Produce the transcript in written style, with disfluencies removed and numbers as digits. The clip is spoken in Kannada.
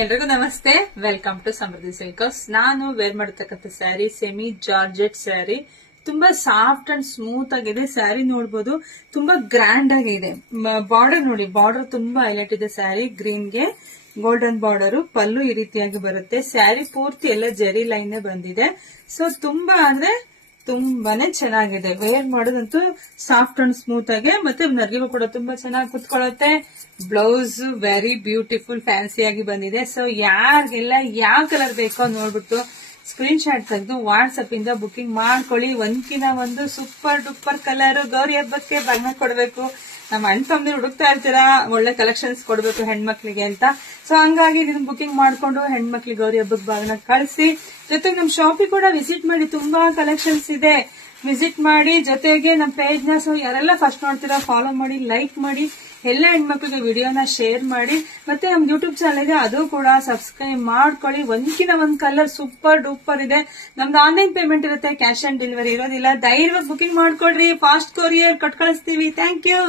ಎಲ್ರಿಗೂ ನಮಸ್ತೆ. Welcome to Samruddhi silks. ನಾನು ವೇರ್ ಮಾಡತಕ್ಕಂಥ ಸ್ಯಾರಿ ಸೆಮಿ ಜಾರ್ಜೆಟ್ ಸ್ಯಾರಿ. ತುಂಬಾ ಸಾಫ್ಟ್ ಅಂಡ್ ಸ್ಮೂತ್ ಆಗಿದೆ. ಸ್ಯಾರಿ ನೋಡಬಹುದು, ತುಂಬಾ ಗ್ರ್ಯಾಂಡ್ ಆಗಿದೆ. ಬಾರ್ಡರ್ ನೋಡಿ, ಬಾರ್ಡರ್ ತುಂಬಾ ಹೈಲೈಟ್ ಇದೆ. ಸ್ಯಾರಿ ಗ್ರೀನ್ ಗೆ ಗೋಲ್ಡನ್ ಬಾರ್ಡರ್, ಪಲ್ಲು ಈ ರೀತಿಯಾಗಿ ಬರುತ್ತೆ. ಸ್ಯಾರಿ ಪೂರ್ತಿ ಎಲ್ಲ ಜರಿ ಲೈನ್ ಬಂದಿದೆ. ಸೊ ತುಂಬಾ ಅಂದ್ರೆ ತುಂಬಾನೇ ಚೆನ್ನಾಗಿದೆ. ವೇರ್ ಮಾಡೋದಂತೂ ಸಾಫ್ಟ್ ಅಂಡ್ ಸ್ಮೂತ್ ಆಗಿ, ಮತ್ತೆ ನರ್ಗಿಗೂ ಕೂಡ ತುಂಬಾ ಚೆನ್ನಾಗಿ ಕುತ್ಕೊಳ್ಳುತ್ತೆ. ಬ್ಲೌಸ್ ವೆರಿ ಬ್ಯೂಟಿಫುಲ್ ಫ್ಯಾನ್ಸಿ ಆಗಿ ಬಂದಿದೆ. ಸೊ ಯಾರಿಗೆಲ್ಲ ಯಾವ ಕಲರ್ ಬೇಕೋ ನೋಡ್ಬಿಟ್ಟು ಸ್ಕ್ರೀನ್ ಶಾಟ್ ತೆಗೆದು ವಾಟ್ಸ್ಆಪ್ ಇಂದ ಬುಕಿಂಗ್ ಮಾಡ್ಕೊಳ್ಳಿ. ಒಂದ್ಕಿನ ಒಂದು ಸೂಪರ್ ಡೂಪರ್ ಕಲರ್ ಗೌರಿ ಹಬ್ಬಕ್ಕೆ ಬಣ್ಣ ಕೊಡ್ಬೇಕು. ನಮ್ಮ ಅಣ್ಣ ತಮ್ಮದಿ ಹುಡುಕ್ತಾ ಇರ್ತೀರಾ ಒಳ್ಳೆ ಕಲೆಕ್ಷನ್ಸ್ ಕೊಡ್ಬೇಕು ಹೆಣ್ಮಕ್ಳಿಗೆ ಅಂತ. ಸೊ ಹಂಗಾಗಿ ಇದನ್ನ ಬುಕಿಂಗ್ ಮಾಡ್ಕೊಂಡು ಹೆಣ್ಮಕ್ಳಿಗೆ ಗೌರಿ ಹಬ್ಬಕ್ಕೆ ಬಾಗಿನ ಕಳಿಸಿ. ಜೊತೆಗೆ ನಮ್ ಶಾಪಿಗೆ ಕೂಡ ವಿಸಿಟ್ ಮಾಡಿ, ತುಂಬಾ ಕಲೆಕ್ಷನ್ಸ್ ಇದೆ. ವಿಸಿಟ್ ಮಾಡಿ, ಜೊತೆಗೆ ನಮ್ಮ ಪೇಜ್ ನ ಸೊ ಯಾರೆಲ್ಲ ಫಸ್ಟ್ ನೋಡ್ತೀರಾ ಫಾಲೋ ಮಾಡಿ, ಲೈಕ್ ಮಾಡಿ, ಎಲ್ಲ ಹೆಣ್ಮಕ್ಳಿಗೆ ವಿಡಿಯೋನ ಶೇರ್ ಮಾಡಿ. ಮತ್ತೆ ನಮ್ ಯೂಟ್ಯೂಬ್ ಚಾನಲ್ ಇದೆ, ಅದು ಕೂಡ ಸಬ್ಸ್ಕ್ರೈಬ್ ಮಾಡ್ಕೊಳ್ಳಿ. ಒಂದ್ಕಿನ ಒಂದ್ ಕಲರ್ ಸೂಪರ್ ಡೂಪರ್ ಇದೆ. ನಮ್ದು ಆನ್ಲೈನ್ ಪೇಮೆಂಟ್ ಇರುತ್ತೆ, ಕ್ಯಾಶ್ ಆನ್ ಡೆಲಿವರಿ ಇರೋದಿಲ್ಲ. ಧೈರ್ಯವಾಗಿ ಬುಕಿಂಗ್ ಮಾಡ್ಕೊಳ್ರಿ. ಫಾಸ್ಟ್ ಕೊರಿಯರ್ ಕಟ್ ಕಳಿಸ್ತೀವಿ. Thank you.